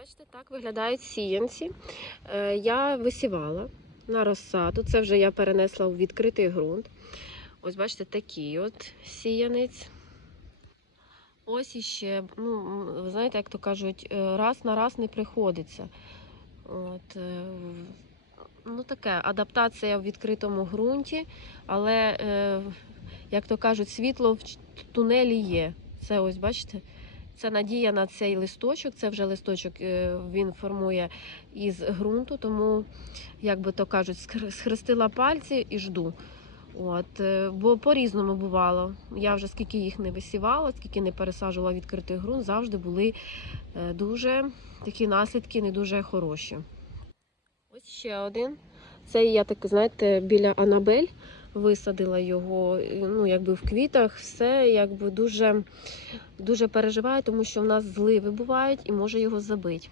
бачите, так виглядають сіянці. Е, Я висівала на розсаду. Це вже я перенесла у відкритий ґрунт. Ось бачите, такий от сіянець. Ось іще, ну, ви знаєте, як то кажуть, е, раз на раз не приходиться. От, е, ну таке, адаптація в відкритому ґрунті, але, як то кажуть, світло в тунелі є. Це ось, бачите, це надія на цей листочок. Це вже листочок е, він формує із ґрунту, тому, як би то кажуть, схрестила пальці і жду. От, е, бо по-різному бувало. Я вже скільки їх не висівала, скільки не пересаджувала відкритий ґрунт, завжди були е, дуже такі наслідки не дуже хороші. Ось ще один. Це я так, знаєте, біля Анабель висадила його, ну, якби в квітах, все якби дуже, дуже переживаю, тому що в нас зливи бувають і може його забити.